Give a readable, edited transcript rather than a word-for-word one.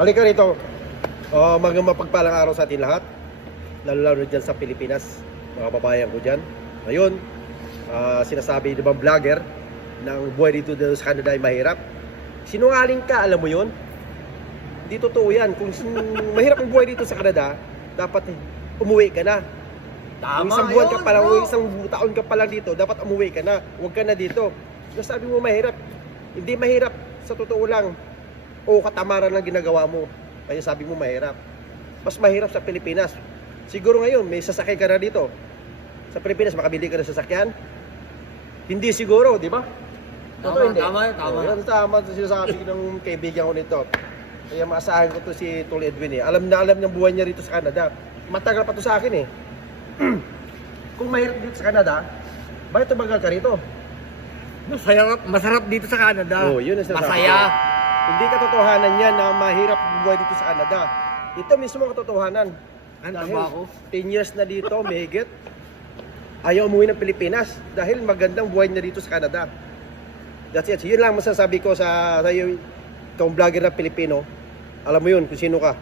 Halika rito. Mapagpalang araw sa atin lahat. Lalo-lalo dyan sa Pilipinas. Mga babayan ko dyan. Ngayon, sinasabi ng mga vlogger na ang buhay dito sa Canada ay mahirap. Sinungaling ka, alam mo yun? Hindi totoo yan. Kung mahirap ang buhay dito sa Canada, dapat umuwi ka na. Tama Kung isang buwan ka yun, pa lang, bro. o isang taon ka pa lang dito, dapat umuwi ka na. Huwag ka na dito. Yung sabi mo mahirap, hindi mahirap. Sa totoo lang, o katamaran lang ginagawa mo. Kaya sabi mo mahirap. Mas mahirap sa Pilipinas. Siguro ngayon, may sasakay ka na dito. Sa Pilipinas, makabili ka na sasakyan? Hindi siguro, di ba? Totoo, hindi? Tama yun, tama. Yan, tama ito sinasabi ng kaibigan ko nito. Kaya maasahan ko to si Tol Edwin eh. Alam na alam niyang buhay niya rito sa Canada. Matagal pa to sa akin eh. Kung mahirap dito sa Canada, bakit tumagal ka rito? Masarap dito sa Canada. Oh, yun ang sinasabi Masaya. ko. Hindi katotohanan yan na mahirap buhay dito sa Canada. Ito mismo ang katotohanan. Ano Dahil ba ako? 10 years na dito, may higit. Ayaw umuwi ng Pilipinas dahil magandang buhay na dito sa Canada. That's it. Yun lang masasabi ko sa iyo, itong vlogger na Pilipino. Alam mo yun kung sino ka.